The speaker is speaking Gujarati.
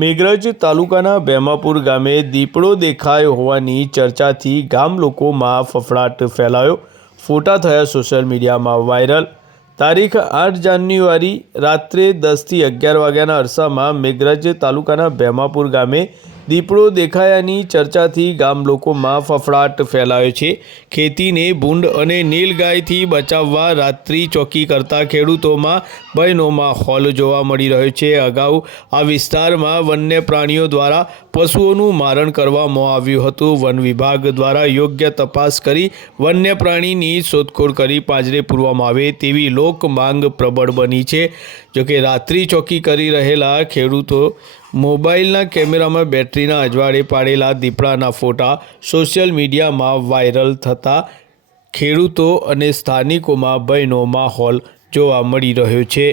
મેઘરજ તાલુકાના બેમાપુર ગામે દીપડો દેખાયો હોવાની ચર્ચાથી ગામ લોકોમાં ફફડાટ ફેલાયો. ફોટા થયા સોશિયલ મીડિયામાં વાયરલ. તારીખ આઠ જાન્યુઆરી રાત્રે દસથી અગિયાર વાગ્યાના અરસામાં મેઘરજ તાલુકાના બેમાપુર ગામે દીપડો દેખાયાની ચર્ચાથી ગામ લોકોમાં ફફડાટ ફેલાયો છે. ખેતીને ભૂંડ અને નીલગાયથી બચાવવા રાત્રિ ચોકી કરતા ખેડૂતોમાં ભયનો માહોલ જોવા મળી રહ્યો છે. અગાઉ આ વિસ્તારમાં વન્ય પ્રાણીઓ દ્વારા પશુઓનું મારણ કરવામાં આવ્યું હતું. વન વિભાગ દ્વારા યોગ્ય તપાસ કરી વન્ય પ્રાણીની શોધખોળ કરી પાંજરે પૂરવામાં આવે તેવી લોક માંગ પ્રબળ બની છે. જોકે રાત્રિ ચોકી કરી રહેલા ખેડૂતો મોબાઈલના કેમેરામાં બેટરીના અજવાળે પાડેલા દીપડાના ફોટા સોશિયલ મીડિયામાં વાયરલ થતા ખેડૂતો અને સ્થાનિકોમાં ભયનો માહોલ જોવા મળી રહ્યો છે.